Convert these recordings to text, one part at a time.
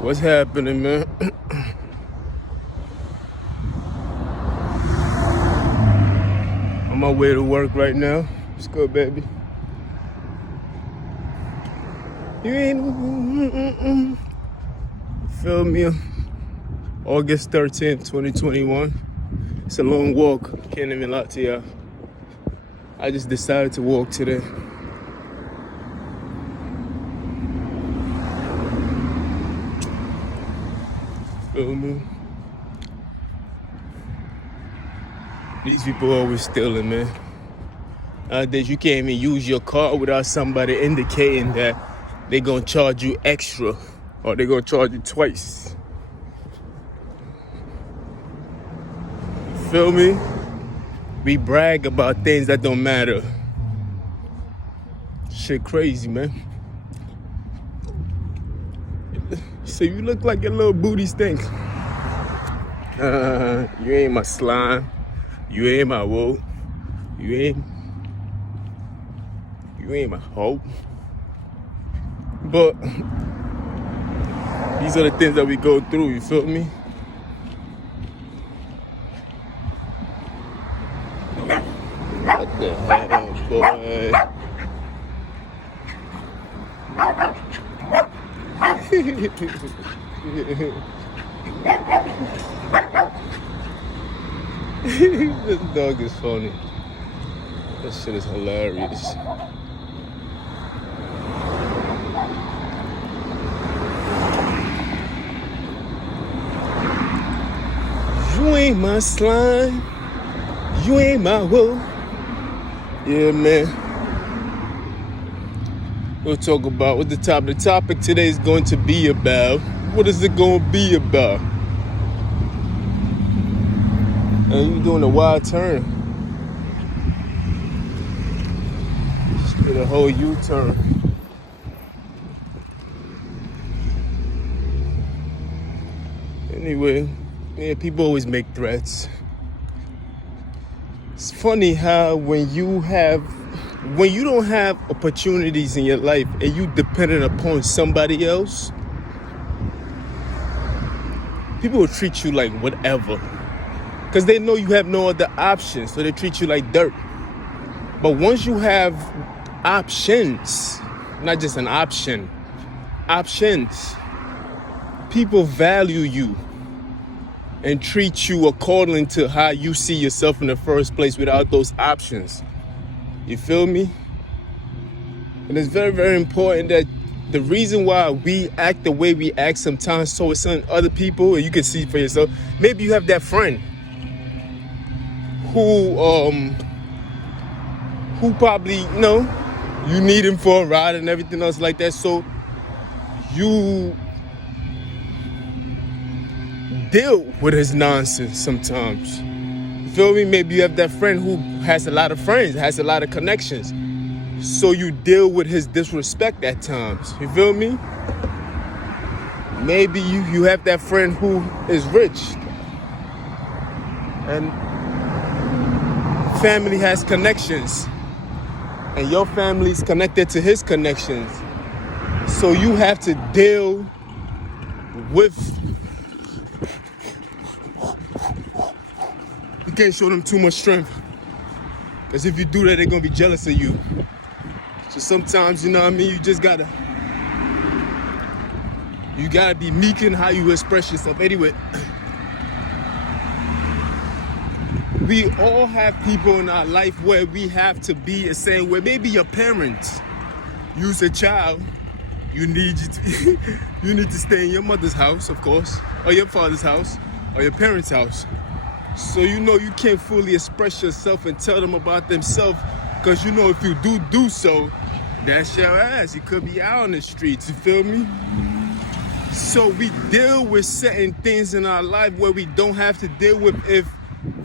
What's happening, man? On my way to work right now. What's good, baby? You ain't feel me? August 13th, 2021. It's a long walk. Can't even lie to y'all. I just decided to walk today. Feel me? These people always stealing, man. Nowadays, you can't even use your car without somebody indicating that they're gonna charge you extra or they're gonna charge you twice. Feel me? We brag about things that don't matter. Shit crazy, man. So you look like your little booty stink. You ain't my slime. You ain't my woe. You ain't my hope. But these are the things that we go through, you feel me? What the hell, boy? This dog is funny. That shit is hilarious. You ain't my slime. You ain't my woe. Yeah, man. We'll talk about what the topic today is going to be about. What is it going to be about? And you doing a wild turn. Just did a whole U-turn. Anyway, yeah, people always make threats. It's funny how when you don't have opportunities in your life and you dependent upon somebody else, people will treat you like whatever. Because they know you have no other options, so they treat you like dirt. But once you have options, not just an option, options, people value you and treat you according to how you see yourself in the first place without those options. You feel me? And it's very, very important that the reason why we act the way we act sometimes towards some other people, and you can see for yourself, maybe you have that friend who probably, you need him for a ride and everything else like that. So you deal with his nonsense sometimes. You feel me? Maybe you have that friend who has a lot of friends, has a lot of connections. So you deal with his disrespect at times. You feel me? Maybe you have that friend who is rich and family has connections and your family is connected to his connections. So you have to deal with. You can't show them too much strength, because if you do that, they're gonna be jealous of you. So sometimes, you know what I mean, you gotta be meek in how you express yourself. Anyway, we all have people in our life where we have to be a certain way. Maybe your parents, you's a child, you need to stay in your mother's house, of course, or your father's house, or your parents' house. So you can't fully express yourself and tell them about themselves, because if you do so, that's your ass. You could be out on the streets, you feel me? So we deal with certain things in our life where we don't have to deal with. If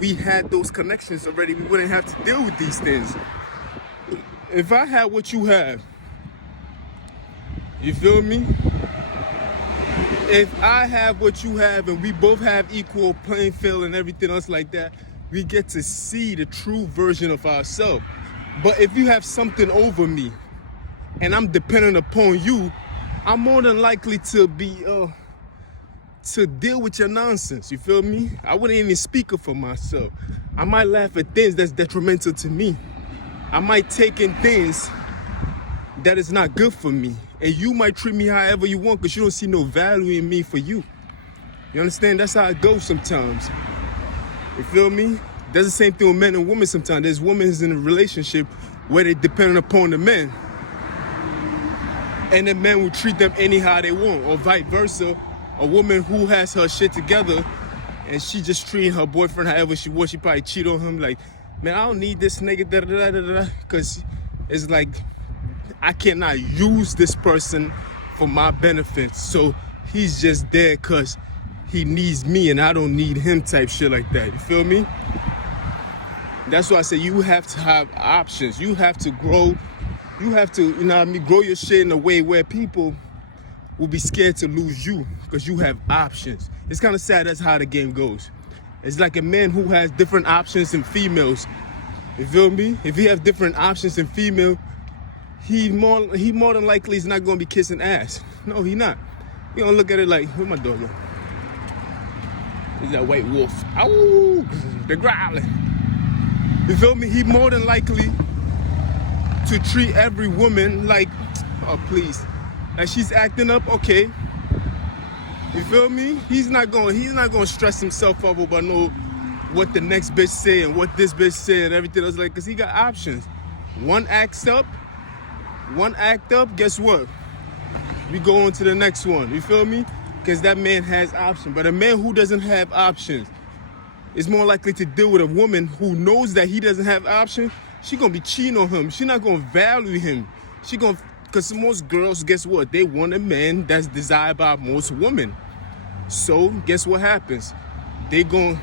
we had those connections already, we wouldn't have to deal with these things. If I had what you have, you feel me? If I have what you have and we both have equal playing field and everything else like that, we get to see the true version of ourselves. But if you have something over me and I'm dependent upon you, I'm more than likely to be to deal with your nonsense. You feel me? I wouldn't even speak up for myself. I might laugh at things that's detrimental to me. I might take in things that is not good for me. And you might treat me however you want because you don't see no value in me for you. You understand? That's how it goes sometimes. You feel me? That's the same thing with men and women sometimes. There's women in a relationship where they depend upon the men. And the men will treat them anyhow they want, or vice versa. A woman who has her shit together and she just treating her boyfriend however she wants, she probably cheat on him like, man, I don't need this nigga, da da da da da, because it's like, I cannot use this person for my benefit. So he's just there because he needs me and I don't need him type shit like that. You feel me? That's why I say you have to have options. You have to grow. You have to, you know what I mean, grow your shit in a way where people will be scared to lose you because you have options. It's kind of sad that's how the game goes. It's like a man who has different options in females. You feel me? If he have different options in female, he more than likely is not gonna be kissing ass. No, he not. He gonna look at it like, where my dog go? Is that white wolf? Ow! They're growling. You feel me? He more than likely to treat every woman like, oh please, like she's acting up, okay. You feel me? He's not gonna stress himself up about what the next bitch say and what this bitch say and everything else, like, cause he got options. One act up, guess what? We go on to the next one. You feel me? Because that man has options. But a man who doesn't have options is more likely to deal with a woman who knows that he doesn't have options. She gonna be cheating on him. She not gonna value him. Because most girls, guess what? They want a man that's desired by most women. So guess what happens? They gon'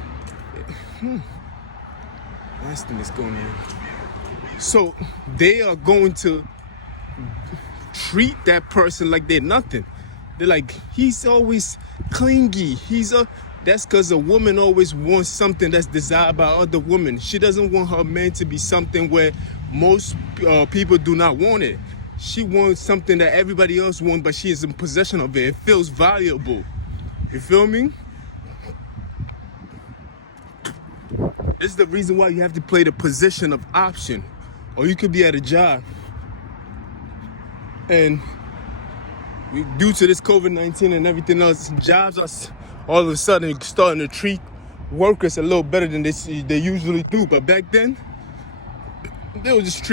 last thing is going in. So they are going to treat that person like they're nothing. They're like, he's always clingy. That's because a woman always wants something that's desired by other women. She doesn't want her man to be something where most people do not want it. She wants something that everybody else wants, but she is in possession of it. It feels valuable. You feel me? This is the reason why you have to play the position of option. Or you could be at a job and due to this COVID-19 and everything else, jobs are all of a sudden starting to treat workers a little better than they usually do. But back then, they would just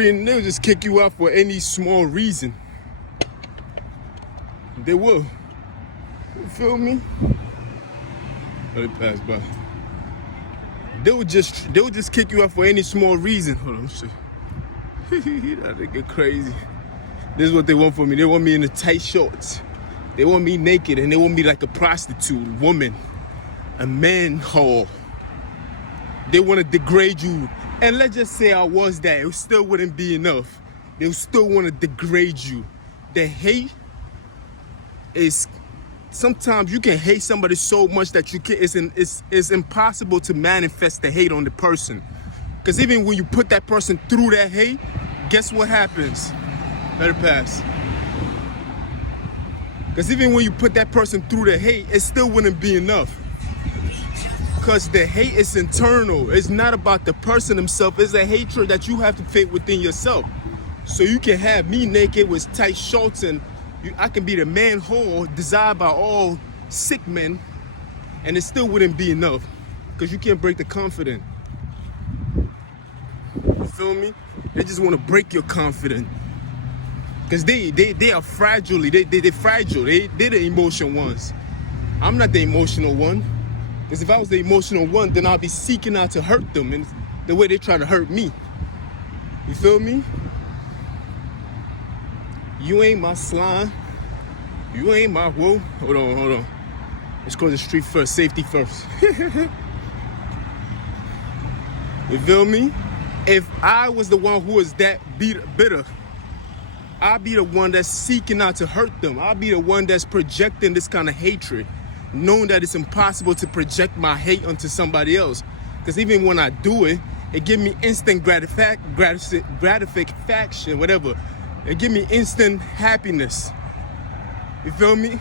kick you out for any small reason. They will. You feel me? Let it pass by. They would just kick you out for any small reason. Hold on, shit. That nigga crazy. This is what they want from me. They want me in the tight shorts. They want me naked, and they want me like a prostitute, woman, a man whore. They want to degrade you. And let's just say I was that. It still wouldn't be enough. They would still want to degrade you. The hate is, sometimes you can hate somebody so much that it's impossible to manifest the hate on the person. Because even when you put that person through that hate, guess what happens? Let it pass. Because even when you put that person through the hate, it still wouldn't be enough. Because the hate is internal. It's not about the person himself. It's a hatred that you have to fit within yourself. So you can have me naked with tight shorts and I can be the man whore desired by all sick men, and it still wouldn't be enough. Because you can't break the confidence. You feel me? They just want to break your confidence. Because they are fragile. They're fragile. They're the emotional ones. I'm not the emotional one. Because if I was the emotional one, then I'll be seeking out to hurt them and the way they try to hurt me. You feel me? You ain't my slime. You ain't my whoa. Hold on. Let's go to the street first. Safety first. You feel me? If I was the one who was that bitter, I'll be the one that's seeking out to hurt them. I'll be the one that's projecting this kind of hatred, knowing that it's impossible to project my hate onto somebody else. Because even when I do it, it gives me instant gratification, whatever. It gives me instant happiness. You feel me?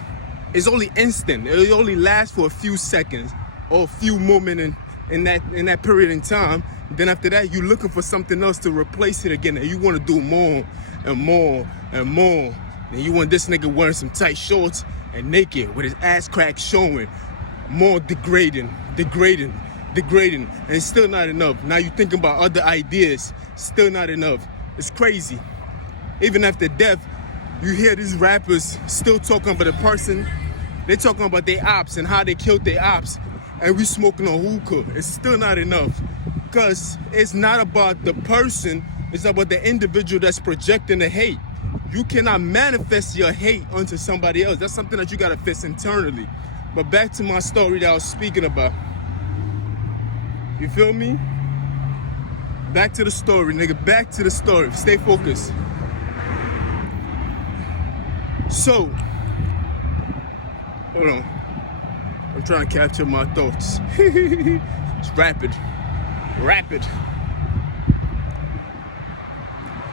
It's only instant. It only lasts for a few seconds or a few moments in that period in time. Then after that, you're looking for something else to replace it again, and you want to do more and more and more. And you want this nigga wearing some tight shorts and naked with his ass crack showing. More degrading, and it's still not enough. Now you're thinking about other ideas, still not enough. It's crazy. Even after death, you hear these rappers still talking about the person. They talking about their ops and how they killed their ops, and we smoking on hookah. It's still not enough, because it's not about the person, it's about the individual that's projecting the hate. You cannot manifest your hate onto somebody else. That's something that you gotta fix internally. But back to my story that I was speaking about. You feel me? Back to the story, nigga. Back to the story. Stay focused. So, hold on. I'm trying to capture my thoughts. It's rapid.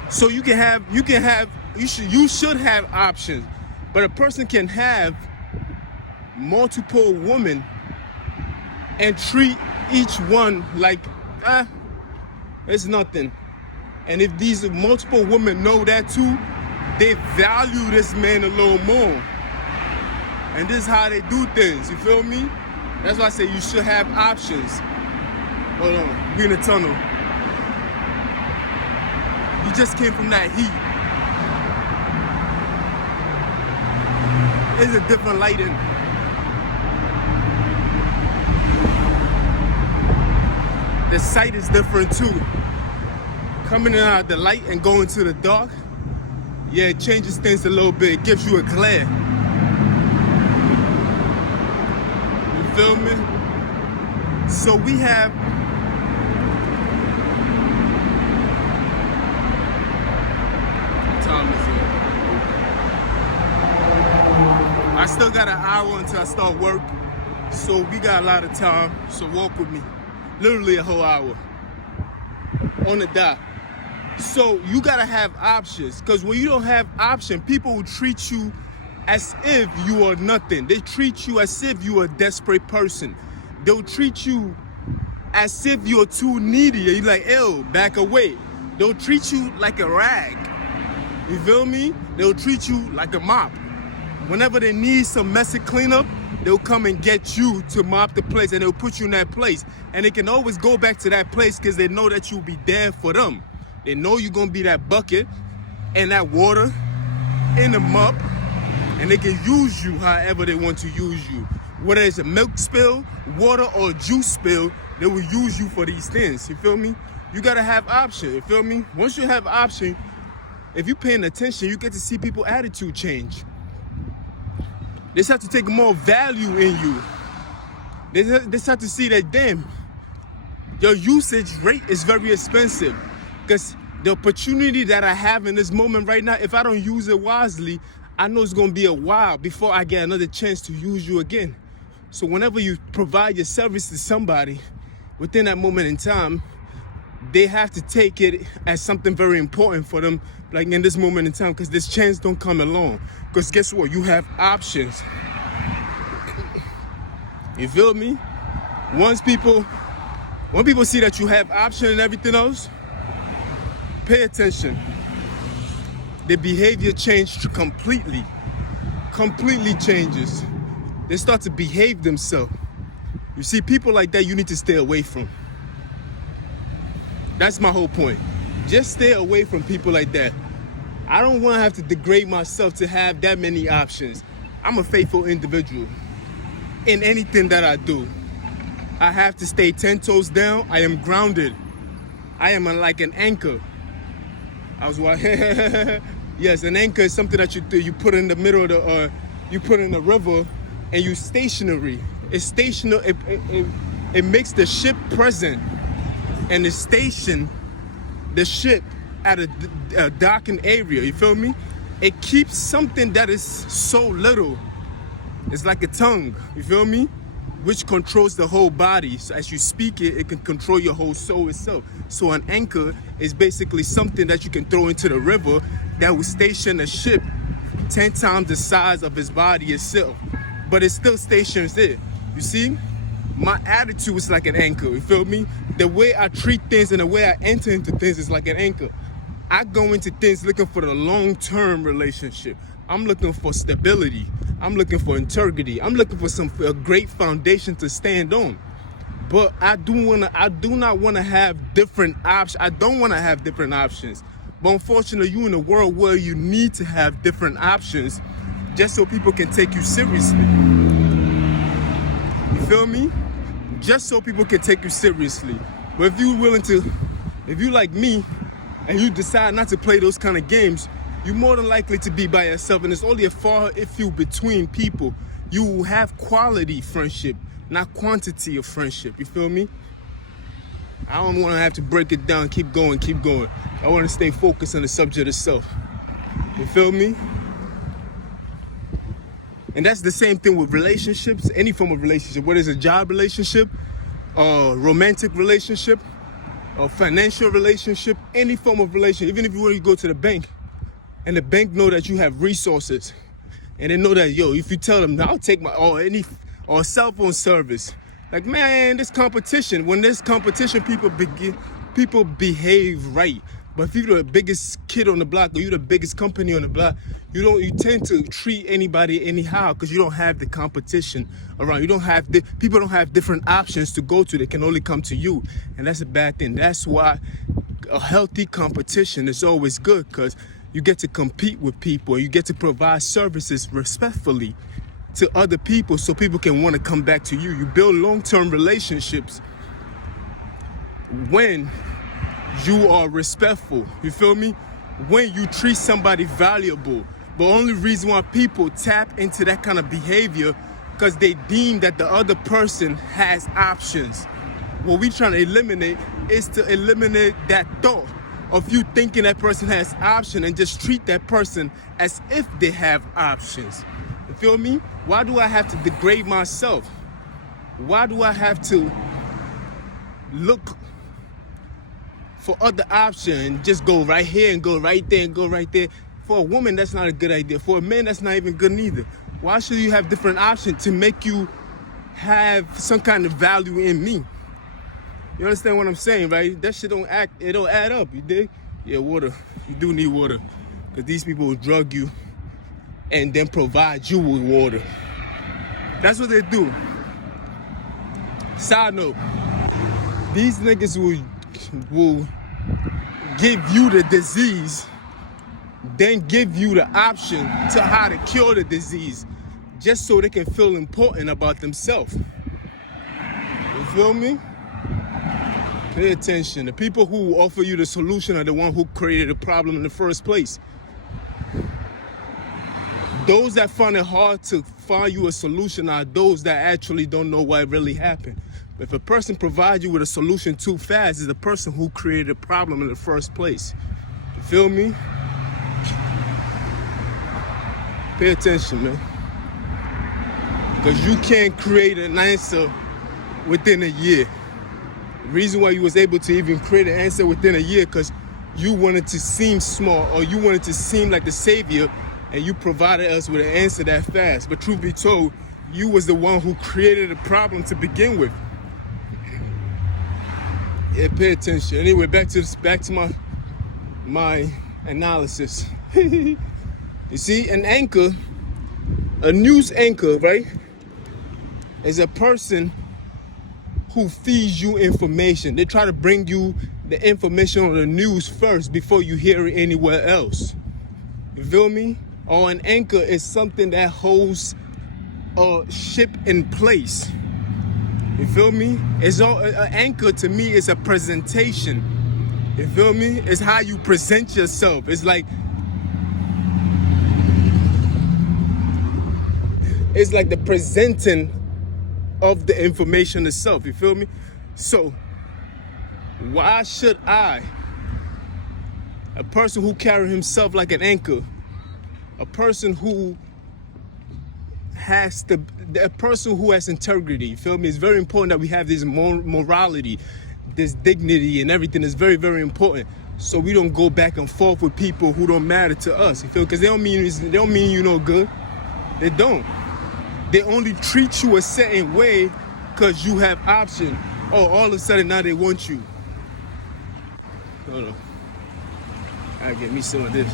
So you should have options, but a person can have multiple women and treat each one like it's nothing. And if these multiple women know that too, they value this man a little more. And this is how they do things, you feel me? That's why I say you should have options. Hold on, we in a tunnel. You just came from that heat. It's a different lighting. The sight is different too. Coming in out of the light and going to the dark, yeah, it changes things a little bit. It gives you a glare. You feel me? So we have time is it? I still got an hour until I start work, so we got a lot of time. So walk with me. Literally a whole hour on the dot. So you gotta have options, because when you don't have options, people will treat you as if you are nothing. They treat you as if you are a desperate person. They'll treat you as if you're too needy. And you're like, ew, back away. They'll treat you like a rag. You feel me? They'll treat you like a mop. Whenever they need some messy cleanup, they'll come and get you to mop the place, and they'll put you in that place. And they can always go back to that place because they know that you'll be there for them. They know you're gonna be that bucket and that water in the mop, and they can use you however they want to use you. Whether it's a milk spill, water, or juice spill, they will use you for these things. You feel me? You gotta have options. You feel me? Once you have option, if you're paying attention, you get to see people's attitude change. They start to take more value in you. They start to see that, damn, your usage rate is very expensive. Because the opportunity that I have in this moment right now, if I don't use it wisely, I know it's gonna be a while before I get another chance to use you again. So whenever you provide your service to somebody, within that moment in time, they have to take it as something very important for them, like in this moment in time, because this chance don't come along. Because guess what? You have options. You feel me? When people see that you have options and everything else, pay attention. Their behavior changes completely changes. They start to behave themselves. You see, people like that you need to stay away from. That's my whole point. Just stay away from people like that. I don't want to have to degrade myself to have that many options. I'm a faithful individual in anything that I do. I have to stay 10 toes down. I am grounded. I am like an anchor. I was watching. Yes, an anchor is something that you put in the middle of the, you put in the river, and you stationary. It's stationary. It makes the ship present, and it station the ship at a docking area. You feel me? It keeps something that is so little. It's like a tongue. You feel me? Which controls the whole body. So as you speak it, it can control your whole soul itself. So an anchor is basically something that you can throw into the river that will station a ship 10 times the size of its body itself. but it still stations there. You see, my attitude is like an anchor. You feel me? The way I treat things and the way I enter into things is like an anchor. I go into things looking for the long-term relationship. I'm looking for stability. I'm looking for integrity. I'm looking for a great foundation to stand on. But I do not want to have different options. I don't want to have different options. But unfortunately, you in a world where you need to have different options just so people can take you seriously. You feel me? Just so people can take you seriously. But if you like me, and you decide not to play those kind of games, you're more than likely to be by yourself, and it's only a far few between people. You will have quality friendship, not quantity of friendship. You feel me? I don't want to have to break it down, keep going. I want to stay focused on the subject itself. You feel me? And that's the same thing with relationships, any form of relationship, whether it's a job relationship, a romantic relationship, a financial relationship, any form of relationship. Even if you go to the bank and the bank know that you have resources and they know that, if you tell them, I'll take or cell phone service. Like, man, this competition. When there's competition, people behave right. But if you're the biggest kid on the block or you're the biggest company on the block, you tend to treat anybody anyhow because you don't have the competition around. People don't have different options to go to. They can only come to you, and that's a bad thing. That's why a healthy competition is always good, because you get to compete with people. You get to provide services respectfully to other people so people can want to come back to you. You build long-term relationships when you are respectful. You feel me? When you treat somebody valuable. The only reason why people tap into that kind of behavior because they deem that the other person has options. What we trying to eliminate is to eliminate that thought of you thinking that person has option and just treat that person as if they have options. You feel me? Why do I have to degrade myself? Why do I have to look for other options and just go right here and go right there and go right there? For a woman, that's not a good idea. For a man, that's not even good neither. Why should you have different options to make you have some kind of value in me? You understand what I'm saying, right? That shit don't add up, you dig? Yeah, water. You do need water. Because these people will drug you and then provide you with water. That's what they do. Side note, these niggas will give you the disease, then give you the option to how to cure the disease, just so they can feel important about themselves. You feel me? Pay attention. The people who offer you the solution are the one who created the problem in the first place. Those that find it hard to find you a solution are those that actually don't know what really happened. But if a person provides you with a solution too fast, it's the person who created the problem in the first place. You feel me? Pay attention, man. Because you can't create an answer within a year. The reason why you was able to even create an answer within a year because you wanted to seem smart or you wanted to seem like the savior, and you provided us with an answer that fast. But truth be told, you was the one who created the problem to begin with. Yeah, pay attention. Anyway, back to my analysis. You see, an anchor, a news anchor, right, is a person who feeds you information. They try to bring you the information on the news first before you hear it anywhere else. You feel me? Or an anchor is something that holds a ship in place. You feel me? An anchor to me is a presentation. You feel me? It's how you present yourself. It's like the presenting of the information itself. You feel me? So why should a person who carries himself like an anchor, a person who has integrity, you feel me? It's very important that we have this morality, this dignity and everything is very, very important. So we don't go back and forth with people who don't matter to us, you feel? Because they don't mean you no good. They don't. They only treat you a certain way because you have option. Oh, all of a sudden now they want you. Hold on. I'll get me some of this.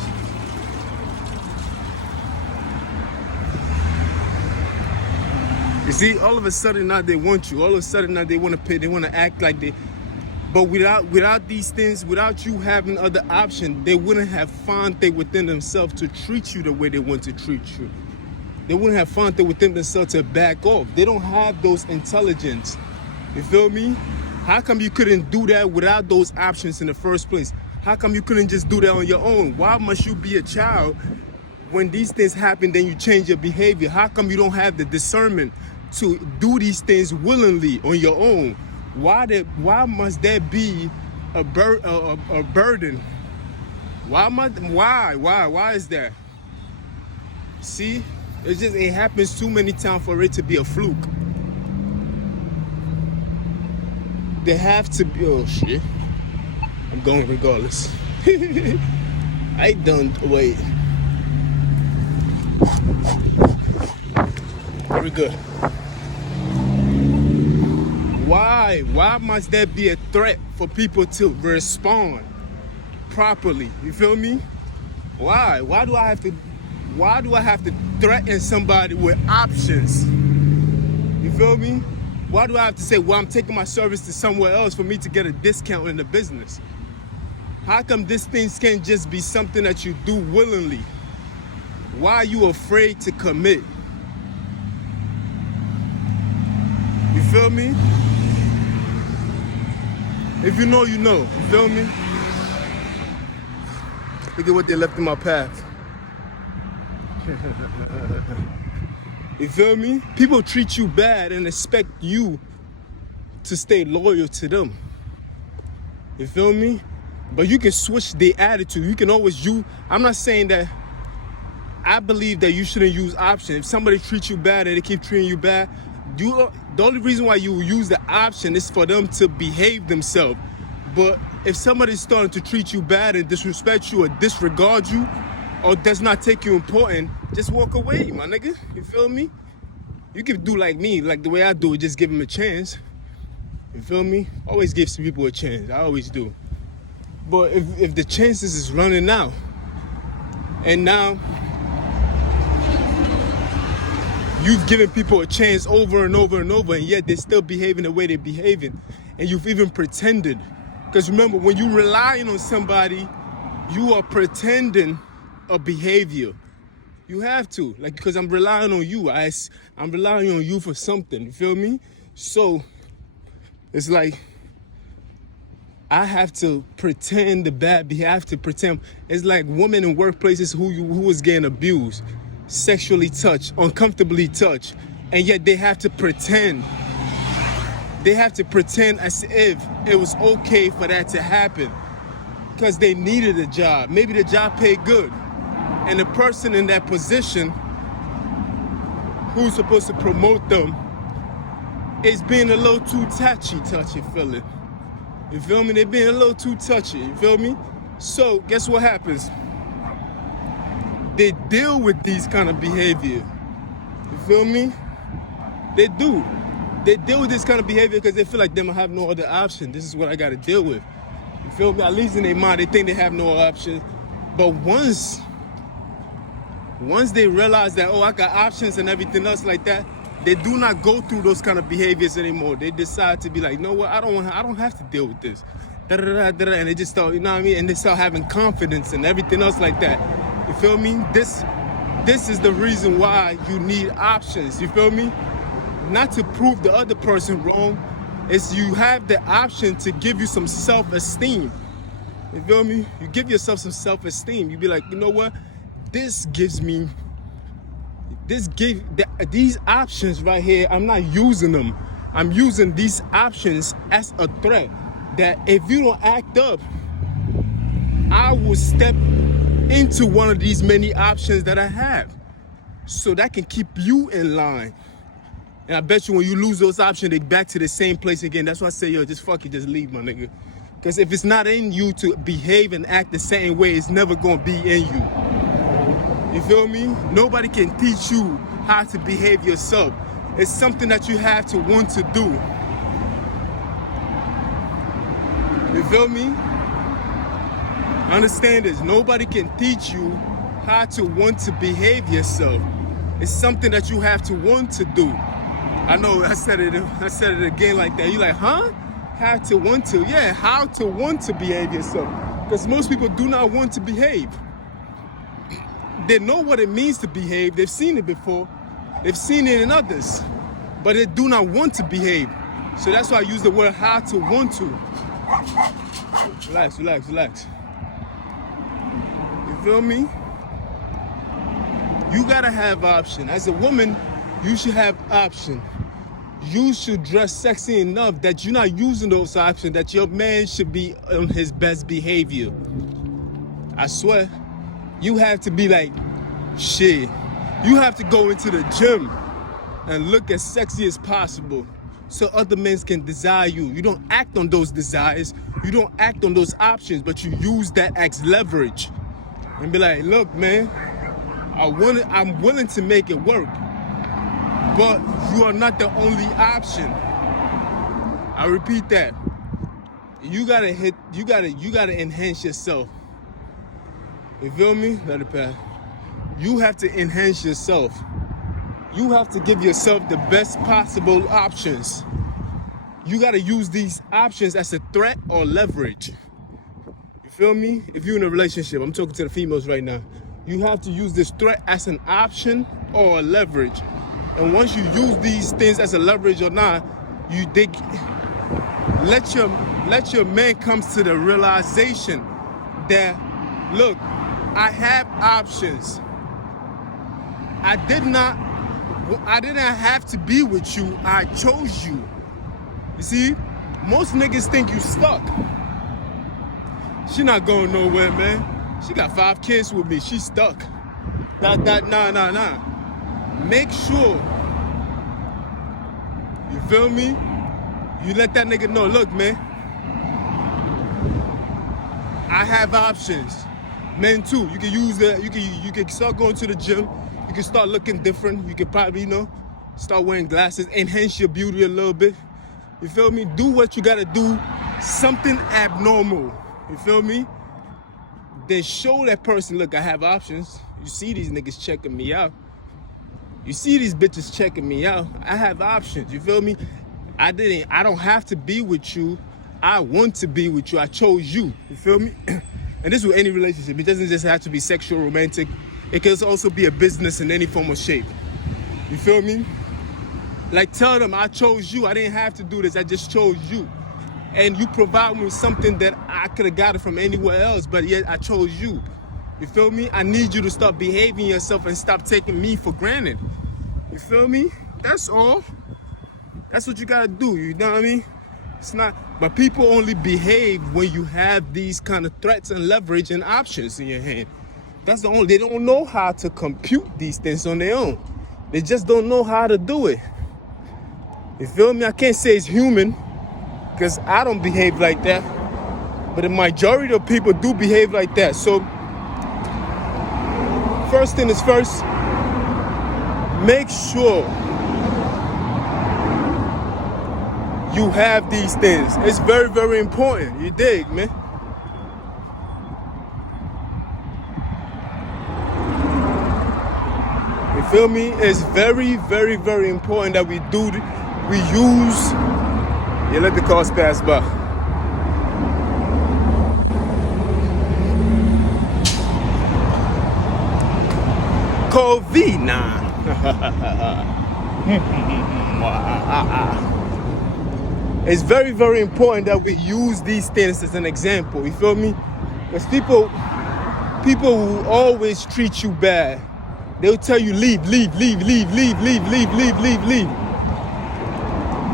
You see, all of a sudden now they want you. All of a sudden now they want to pay. They want to act like they. But without these things, without you having other option, they wouldn't have found it within themselves to treat you the way they want to treat you. They wouldn't have found it within themselves to back off. They don't have those intelligence. You feel me? How come you couldn't do that without those options in the first place? How come you couldn't just do that on your own? Why must you be a child when these things happen, then you change your behavior? How come you don't have the discernment to do these things willingly on your own? Why must there be a burden? Why is that? See, it happens too many times for it to be a fluke. They have to be. Oh shit! I'm going regardless. I don't wait. Very good. Why must there be a threat for people to respond properly? You feel me? Why do I have to threaten somebody with options? You feel me? Why do I have to say, well, I'm taking my service to somewhere else for me to get a discount in the business? How come these things can't just be something that you do willingly? Why are you afraid to commit? You feel me? If you know, you know. You feel me? Look at what they left in my path. You feel me? People treat you bad and expect you to stay loyal to them. You feel me? But you can switch their attitude. You can always use. I'm not saying that. I believe that you shouldn't use options. If somebody treats you bad and they keep treating you bad, the only reason why you use the option is for them to behave themselves. But if somebody's starting to treat you bad and disrespect you or disregard you or does not take you important, just walk away, my nigga. You feel me? You can do like me, like the way I do it, just give them a chance. You feel me? Always give some people a chance. I always do. But if the chances is running out and now you've given people a chance over and over and over, and yet they're still behaving the way they're behaving. And you've even pretended. Because remember, when you're relying on somebody, you are pretending a behavior. You have to. Like, because I'm relying on you. I'm relying on you for something. You feel me? So, it's like, I have to pretend the bad behavior. I have to pretend. It's like women in workplaces who was getting abused, sexually touched, uncomfortably touched, and yet they have to pretend. They have to pretend as if it was okay for that to happen because they needed a job. Maybe the job paid good, and the person in that position who's supposed to promote them is being a little too touchy feeling. You feel me? They're being a little too touchy. You feel me? So guess what happens? They deal with these kind of behavior. You feel me? They do. They deal with this kind of behavior because they feel like they don't have no other option. This is what I got to deal with. You feel me? At least in their mind, they think they have no option. But once they realize that, oh, I got options and everything else like that, they do not go through those kind of behaviors anymore. They decide to be like, you know what? I don't have to deal with this. And they just start, you know what I mean? And they start having confidence and everything else like that. You feel me? This is the reason why you need options. You feel me? Not to prove the other person wrong. It's you have the option to give you some self-esteem. You feel me? You give yourself some self-esteem. You be like, you know what? These options right here, I'm not using them. I'm using these options as a threat that if you don't act up, I will step into one of these many options that I have. So that can keep you in line. And I bet you when you lose those options, they back to the same place again. That's why I say, yo, just fuck it, just leave, my nigga. Because if it's not in you to behave and act the same way, it's never gonna be in you. You feel me? Nobody can teach you how to behave yourself. It's something that you have to want to do. You feel me? Understand this. Nobody can teach you how to want to behave yourself. It's something that you have to want to do. I know I said it again like that. You like, huh? Have to want to. Yeah, how to want to behave yourself. Because most people do not want to behave. They know what it means to behave. They've seen it before. They've seen it in others. But they do not want to behave. So that's why I use the word how to want to. Relax, relax, relax. You feel me? You gotta have option. As a woman, you should have option. You should dress sexy enough that you're not using those options, that your man should be on his best behavior. I swear, you have to be like, shit. You have to go into the gym and look as sexy as possible so other men can desire you. You don't act on those desires. You don't act on those options, but you use that as leverage. And be like, look, man, I'm willing to make it work, but you are not the only option. I repeat that. You gotta enhance yourself. You feel me? Let it pass. You have to enhance yourself. You have to give yourself the best possible options. You gotta use these options as a threat or leverage. You feel me? If you're in a relationship, I'm talking to the females right now. You have to use this threat as an option or a leverage. And once you use these things as a leverage or not, let your man come to the realization that, look, I have options. I didn't have to be with you. I chose you. You see, most niggas think you stuck. She not going nowhere, man. She got 5 kids with me. She stuck. Nah. Make sure, you feel me? You let that nigga know, look, man, I have options. Men too. You can use that. You can start going to the gym. You can start looking different. You can probably, start wearing glasses, enhance your beauty a little bit. You feel me? Do what you gotta do. Something abnormal. You feel me? Then show that person, look, I have options. You see these niggas checking me out. You see these bitches checking me out. I have options. You feel me? I don't have to be with you. I want to be with you. I chose you. You feel me? And this is with any relationship. It doesn't just have to be sexual, romantic. It can also be a business in any form or shape. You feel me? Like, tell them, I chose you. I didn't have to do this. I just chose you. And you provide me with something that I could have got it from anywhere else, but yet I chose you. You feel me? I need you to start behaving yourself and stop taking me for granted. You feel me? That's all. That's what you gotta do, you know what I mean? It's not, but people only behave when you have these kind of threats and leverage and options in your hand. That's the only, they don't know how to compute these things on their own. They just don't know how to do it. You feel me? I can't say it's human, because I don't behave like that. But the majority of people do behave like that. So, first thing is first, make sure you have these things. It's very, very important. You dig, man? You feel me? It's very, very, very important that we use. Yeah, let the cars pass by. Covina. It's very, very important that we use these things as an example. You feel me? Because people will always treat you bad. They'll tell you leave.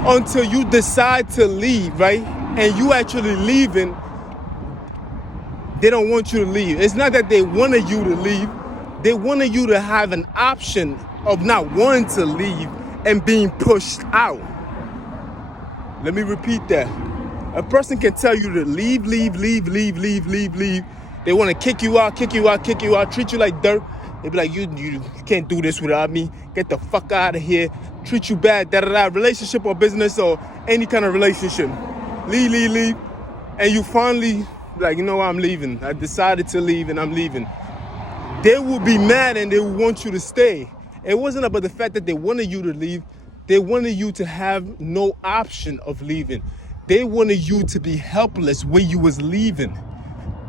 Until you decide to leave, right? And you actually leaving, they don't want you to leave. It's not that they wanted you to leave. They wanted you to have an option of not wanting to leave and being pushed out. Let me repeat that. A person can tell you to leave. They want to kick you out, treat you like dirt. They be like, you can't do this without me. Get the fuck out of here. Treat you bad, da-da-da. Relationship or business or any kind of relationship. Leave. And you finally, like, you know what, I'm leaving. I decided to leave and I'm leaving. They will be mad and they will want you to stay. It wasn't about the fact that they wanted you to leave. They wanted you to have no option of leaving. They wanted you to be helpless when you was leaving.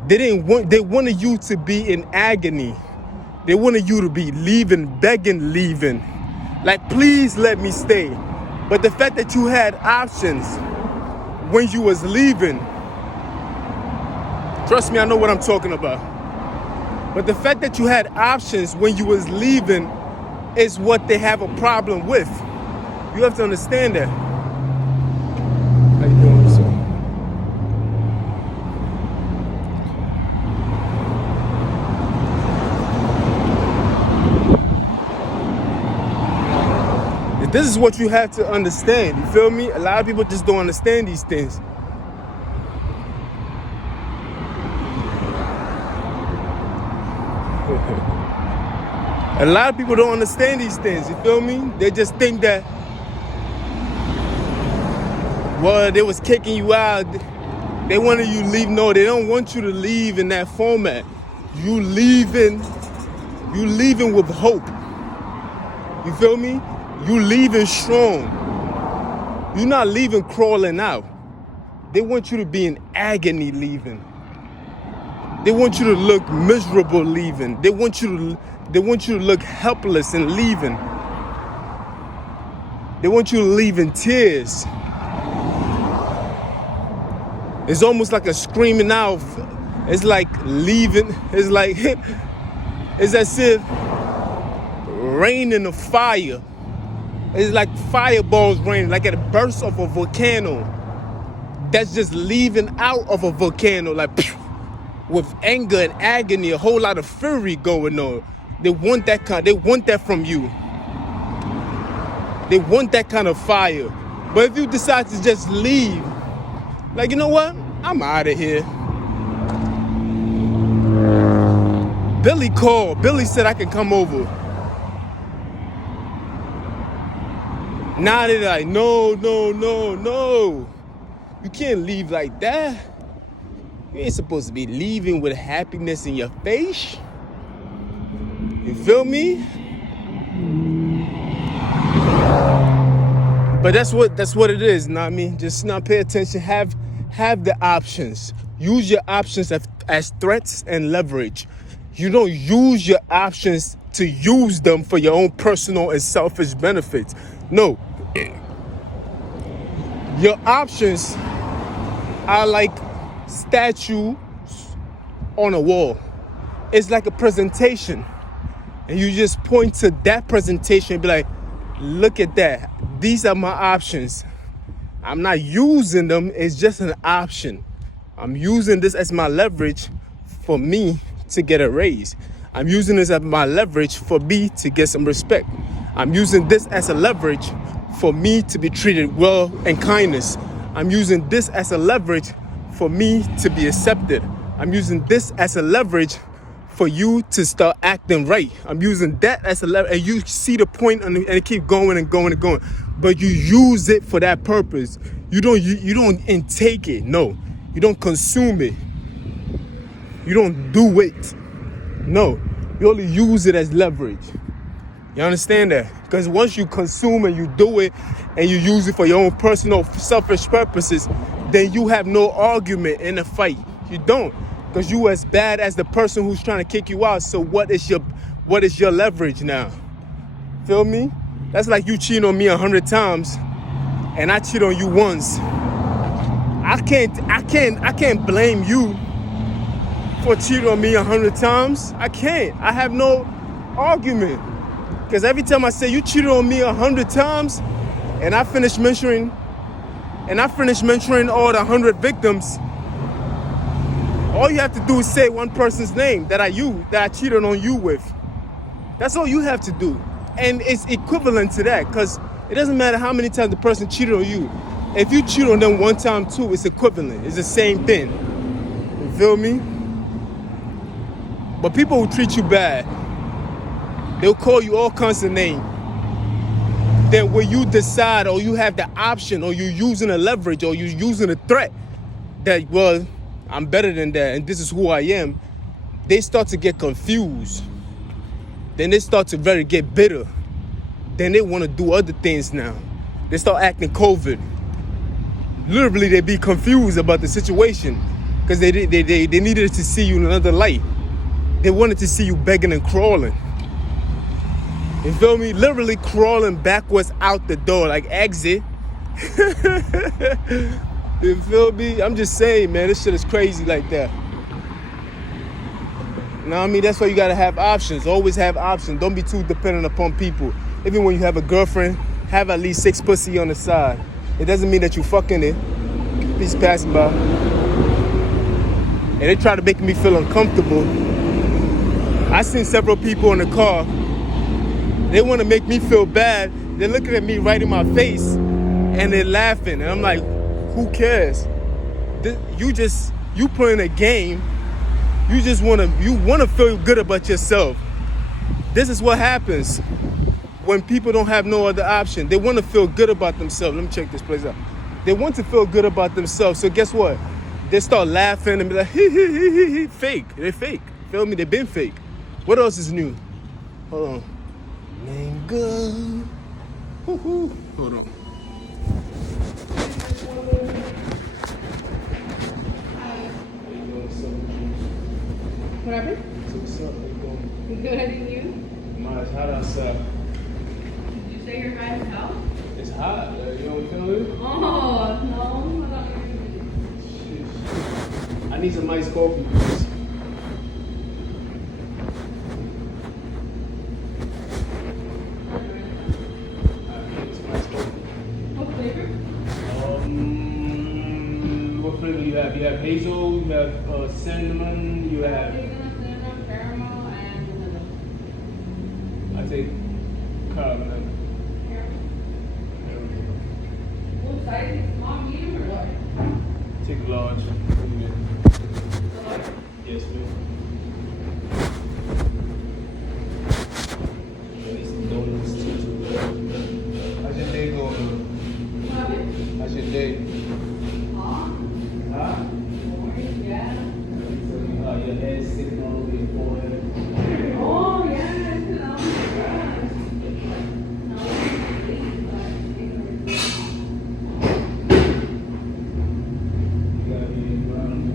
They wanted you to be in agony. They wanted you to be leaving, begging, leaving. Like, please let me stay. But the fact that you had options when you was leaving, trust me, I know what I'm talking about. But the fact that you had options when you was leaving is what they have a problem with. You have to understand that. How you doing, sir? This is what you have to understand. You feel me? A lot of people just don't understand these things. A lot of people don't understand these things. You feel me? They just think that, well, they was kicking you out. They wanted you to leave. No, they don't want you to leave in that format. You leaving with hope. You feel me? You leaving strong. You're not leaving crawling out. They want you to be in agony leaving. They want you to look miserable leaving. They want you to look helpless and leaving. They want you to leave in tears. It's almost like a screaming out. It's like leaving. It's like, it's as if rain in a fire. It's like fireballs raining, like at a burst of a volcano that's just leaving out of a volcano, like with anger and agony, a whole lot of fury going on. They want that from you. They want that kind of fire. But if you decide to just leave, like, you know what? I'm out of here. Billy called. Billy said I can come over. Now they're like, no. You can't leave like that. You ain't supposed to be leaving with happiness in your face. You feel me? But that's what it is, you know what I mean? Just not pay attention, have the options. Use your options as threats and leverage. You don't use your options to use them for your own personal and selfish benefits. No. Your options are like statues on a wall. It's like a presentation. And you just point to that presentation and be like, look at that. These are my options. I'm not using them. It's just an option. I'm using this as my leverage for me to get a raise. I'm using this as my leverage for me to get some respect. I'm using this as a leverage for me to be treated well and kindness. I'm using this as a leverage for me to be accepted. I'm using this as a leverage for you to start acting right. I'm using that as a leverage, and you see the point, and it keep going and going and going. But you use it for that purpose. You don't intake it. No, you don't consume it. You don't do it. No, you only use it as leverage. You understand that? Because once you consume and you do it and you use it for your own personal selfish purposes, then you have no argument in a fight. You don't, because you as bad as the person who's trying to kick you out. So what is your leverage now? Feel me? That's like you cheating on me 100 times and I cheat on you once. I can't blame you for cheating on me 100 times. I can't. I have no argument. Because every time I say you cheated on me 100 times and I finish mentioning all the 100 victims, all you have to do is say one person's name that I cheated on you with. That's all you have to do. And it's equivalent to that, because it doesn't matter how many times the person cheated on you. If you cheat on them one time too, it's equivalent. It's the same thing. You feel me? But people who treat you bad, They'll call you all kinds of names. Then when you decide or you have the option or you're using a leverage or you're using a threat that, well, I'm better than that and this is who I am, they start to get confused. Then they start to very get bitter. Then they want to do other things now. They start acting COVID. Literally, they be confused about the situation because they needed to see you in another light. They wanted to see you begging and crawling. You feel me? Literally crawling backwards out the door, like exit. You feel me? I'm just saying, man, this shit is crazy like that. You know what I mean? That's why you gotta have options. Always have options. Don't be too dependent upon people. Even when you have a girlfriend, have at least 6 pussy on the side. It doesn't mean that you fucking it. Please passing by. And they try to make me feel uncomfortable. I seen several people in the car. They want to make me feel bad. They're looking at me right in my face and they're laughing. And I'm like, who cares? You playing a game. You want to feel good about yourself. This is what happens when people don't have no other option. They want to feel good about themselves. Let me check this place out. They want to feel good about themselves. So guess what? They start laughing and be like, hee, hee, hee, hee, hee. Fake. They're fake. Feel me? They've been fake. What else is new? Hold on. Mango. Hold on. What happened? What's up? Good, and you? Ma, it's hot outside. Did you say you're hot as hell? It's hot. You don't feel it? Oh, no. I thought you I need some iced coffee, please. What flavor? What flavor you have? You have hazel, you have cinnamon, you have... Cinnamon, caramel, and vanilla. I take caramel. What size? Small, medium, or large? Take large. Yes, ma'am. Need some donuts too. How's your day going? What happened? How's your day? Huh? Huh? Boring, yeah. Your head's sitting all over your forehead. Oh, yeah. It's no. You gotta be running.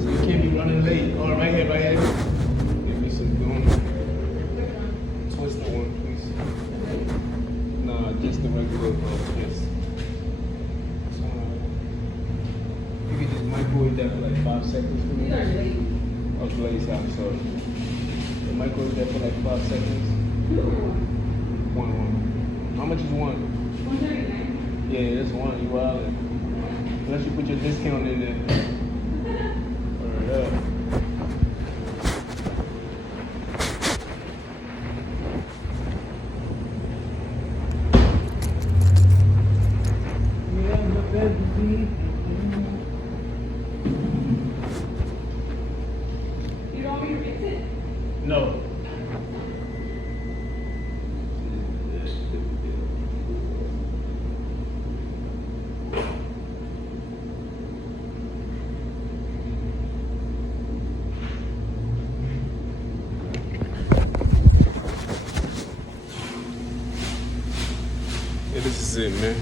So you can't be running late. Oh, right here, right here. Give me some donut. Twist the one, please. Nah, just the regular yes. You can just microwave that for like 5 seconds for me. These are late. Oh, glaze, I'm sorry. The microwave that for like 5 seconds. One. How much is one? $139. Yeah, that's one. You wildin'. Unless you put your discount in there. Word up. Yeah, my baby. You don't want me to fix it? No. Yeah, this is it, man.